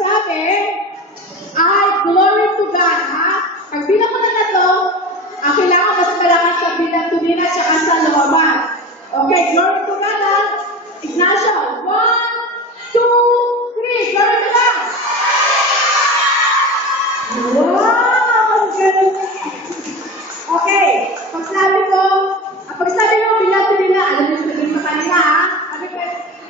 magsabi ay glory to God, ha? Pag bilang ko na to, ang kailangan mas kailangan sa bilang tumina at saka sa luwaban. Okay, glory to God, ha? Ignacio, 1, 2, 3, glory to God! Wow! Okay, pag sabi mo bilang tumina, alam niyo sabihin sa kanila, ha?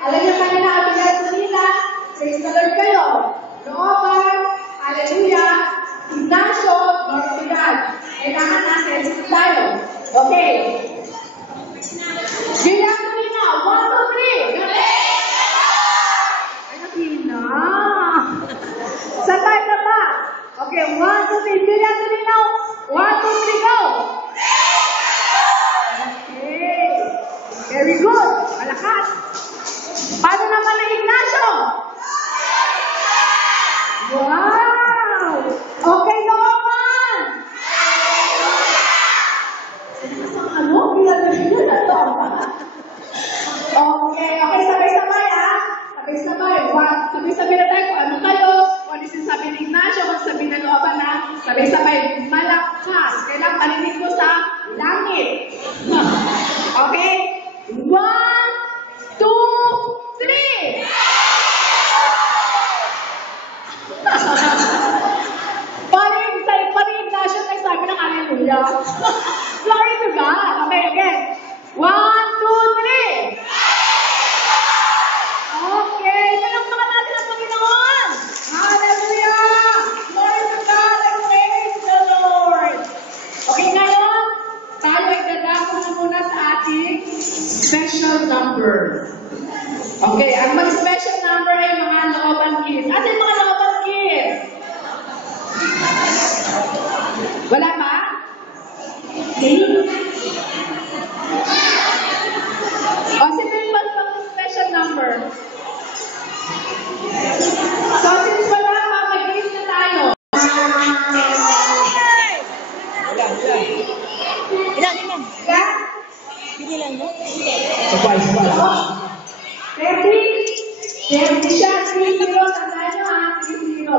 Alam niyo kanina, bilang tumina, praise the Lord kayo. Looban, hallelujah, Ignacio, glory to God. Kailangan natin tayo. Okay. Bilang tumina, 1, 2, 3. Ay, nakina. Sa tayo na ba? Okay, 1, 2, 3. Bilang tumina, 1, 2, 3, go. Okay. Very good. Malakas. Paano naman ang Ignacio? Wow! Okay, Looban! Ano? Bilang na to. Okay, sabay-sabay, ha? Sabay-sabay. Sabay-sabay na tayo kung ano kayo, kung ano sinasabi ni Ignacio, kung sabi ng Looban na sabay-sabay, malakas. Kailangan parinig ko sa langit. Okay? 1, 2, 3! Parin Ignacio nagsabi ng hallelujah. Glory to God. Okay, again. 1, 2, 3! Okay, palakpakan natin ang Panginoon. Hallelujah! Glory to God and praise the Lord. Okay, ngayon, tayo ay dadako na muna sa ating special number. Okay, ang mag-special number ay mga Looban kids. At yung mga Looban kids? Wala ba? O, sino yung mag-special number? So, since wala pa, mag-gift na tayo. Ilan? Yeah? Bili lang mo? Sabay. 30 siya, 3-0. Tandaan nyo, ha? 3-0.